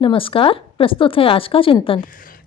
नमस्कार। प्रस्तुत है आज का चिंतन।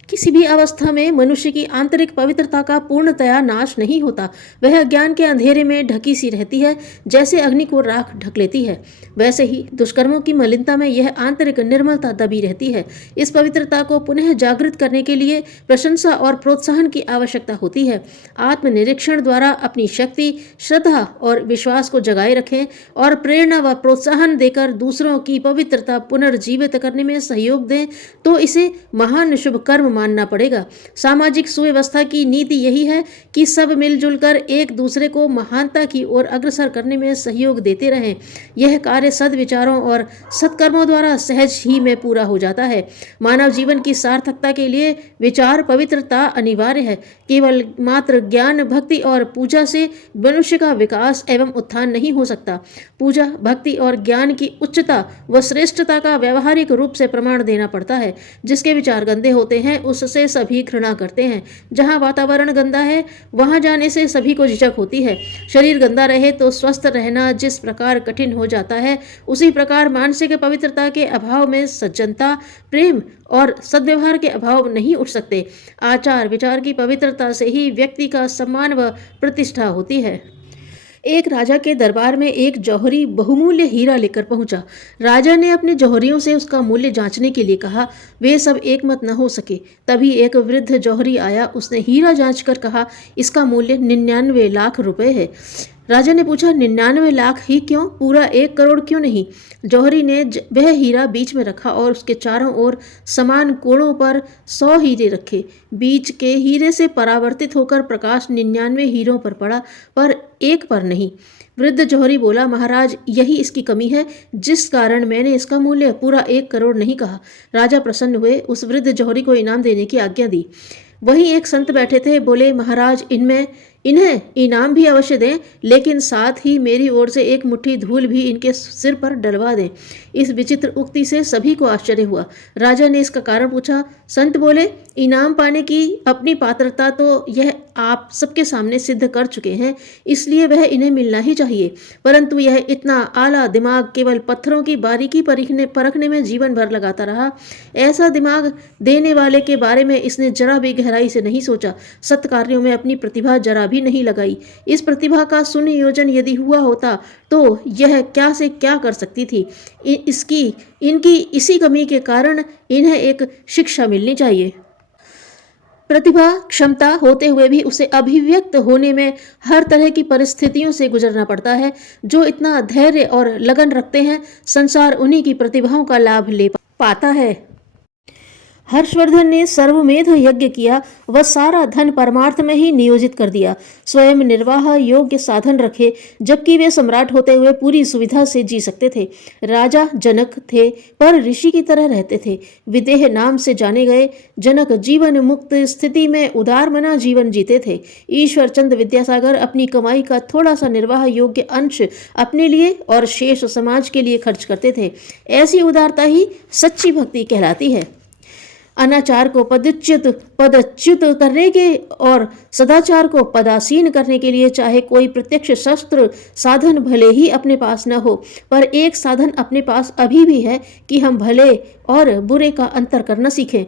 किसी भी अवस्था में मनुष्य की आंतरिक पवित्रता का पूर्णतया नाश नहीं होता। वह अज्ञान के अंधेरे में ढकी सी रहती है, जैसे अग्नि को राख ढक लेती है। वैसे ही दुष्कर्मों की मलिनता में यह आंतरिक निर्मलता दबी रहती है। इस पवित्रता को पुनः जागृत करने के लिए प्रशंसा और प्रोत्साहन की आवश्यकता होती है। आत्मनिरीक्षण द्वारा अपनी शक्ति, श्रद्धा और विश्वास को जगाए रखें और प्रेरणा व प्रोत्साहन देकर दूसरों की पवित्रता पुनर्जीवित करने में सहयोग दें, तो इसे महान शुभ कर्म मानना पड़ेगा। सामाजिक सुव्यवस्था की नीति यही है कि सब मिलजुल कर एक दूसरे को महानता की ओर अग्रसर करने में सहयोग देते रहें। यह कार्य सद्विचारों और सत्कर्मों द्वारा सहज ही में पूरा हो जाता है। मानव जीवन की सार्थकता के लिए विचार पवित्रता अनिवार्य है। केवल मात्र ज्ञान, भक्ति और पूजा से मनुष्य का विकास एवं उत्थान नहीं हो सकता। पूजा, भक्ति और ज्ञान की उच्चता व श्रेष्ठता का व्यवहारिक रूप से प्रमाण देना पड़ता है। जिसके विचार गंदे होते हैं उससे सभी घृणा करते हैं। जहाँ वातावरण गंदा है वहाँ जाने से सभी को झिझक होती है। शरीर गंदा रहे तो स्वस्थ रहना जिस प्रकार कठिन हो जाता है, उसी प्रकार मानसिक पवित्रता के अभाव में सज्जनता, प्रेम और सद्व्यवहार के अभाव नहीं उठ सकते। आचार विचार की पवित्रता से ही व्यक्ति का सम्मान व प्रतिष्ठा होती है। एक राजा के दरबार में एक जौहरी बहुमूल्य हीरा लेकर पहुंचा। राजा ने अपने जौहरियों से उसका मूल्य जांचने के लिए कहा। वे सब एक मत न हो सके। तभी एक वृद्ध जौहरी आया। उसने हीरा जांचकर कहा, इसका मूल्य 99 लाख रुपए है। राजा ने पूछा, 99 लाख ही क्यों, पूरा 1 करोड़ क्यों नहीं? जौहरी ने वह हीरा बीच में रखा और उसके चारों ओर समान कोणों पर 100 हीरे रखे। बीच के हीरे से परावर्तित होकर प्रकाश 99 हीरों पर पड़ा, पर एक पर नहीं। वृद्ध जौहरी बोला, महाराज, यही इसकी कमी है, जिस कारण मैंने इसका मूल्य पूरा 1 करोड़ नहीं कहा। राजा प्रसन्न हुए, उस वृद्ध जौहरी को इनाम देने की आज्ञा दी। वहीं एक संत बैठे थे। बोले, महाराज, इन्हें इनाम भी अवश्य दें, लेकिन साथ ही मेरी ओर से एक मुट्ठी धूल भी इनके सिर पर डलवा दें। इस विचित्र उक्ति से सभी को आश्चर्य हुआ। राजा ने इसका कारण पूछा। संत बोले, इनाम पाने की अपनी पात्रता तो यह आप सबके सामने सिद्ध कर चुके हैं, इसलिए वह इन्हें मिलना ही चाहिए। परंतु यह इतना आला दिमाग केवल पत्थरों की बारीकी परखने में जीवन भर लगाता रहा। ऐसा दिमाग देने वाले के बारे में इसने जरा भी गहराई से नहीं सोचा। सत्कार्यों में अपनी प्रतिभा जरा भी नहीं लगाई। इस प्रतिभा का सुनियोजन यदि हुआ होता तो यह क्या से क्या कर सकती थी। इनकी इसी कमी के कारण इन्हें एक शिक्षा मिलनी चाहिए। प्रतिभा, क्षमता होते हुए भी उसे अभिव्यक्त होने में हर तरह की परिस्थितियों से गुजरना पड़ता है। जो इतना धैर्य और लगन रखते हैं, संसार उन्हीं की प्रतिभाओं का लाभ ले पाता है। हर्षवर्धन ने सर्वमेध यज्ञ किया, वह सारा धन परमार्थ में ही नियोजित कर दिया। स्वयं निर्वाह योग्य साधन रखे, जबकि वे सम्राट होते हुए पूरी सुविधा से जी सकते थे। राजा जनक थे, पर ऋषि की तरह रहते थे। विदेह नाम से जाने गए जनक जीवन मुक्त स्थिति में उदार मना जीवन जीते थे। ईश्वर चंद्र विद्यासागर अपनी कमाई का थोड़ा सा निर्वाह योग्य अंश अपने लिए और शेष समाज के लिए खर्च करते थे। ऐसी उदारता ही सच्ची भक्ति कहलाती है। अनाचार को पदच्युत करने के और सदाचार को पदासीन करने के लिए चाहे कोई प्रत्यक्ष शस्त्र साधन भले ही अपने पास न हो, पर एक साधन अपने पास अभी भी है कि हम भले और बुरे का अंतर करना सीखें।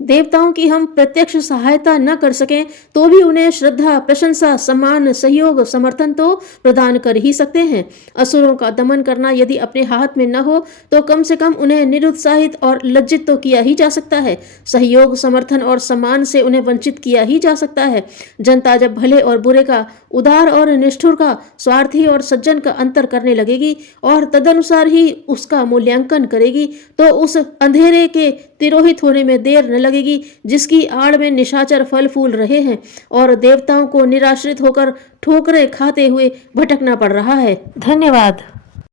देवताओं की हम प्रत्यक्ष सहायता न कर सकें तो भी उन्हें श्रद्धा, प्रशंसा, सम्मान, सहयोग, समर्थन तो प्रदान कर ही सकते हैं। असुरों का दमन करना यदि अपने हाथ में न हो तो कम से कम उन्हें निरुत्साहित और लज्जित तो किया ही जा सकता है। सहयोग, समर्थन और सम्मान से उन्हें वंचित किया ही जा सकता है। जनता जब भले और बुरे का, उदार और निष्ठुर का, स्वार्थी और सज्जन का अंतर करने लगेगी और तदनुसार ही उसका मूल्यांकन करेगी, तो उस अंधेरे के तिरोहित होने में देर न लगेगी जिसकी आड़ में निशाचर फल फूल रहे हैं और देवताओं को निराश्रित होकर ठोकरें खाते हुए भटकना पड़ रहा है। धन्यवाद।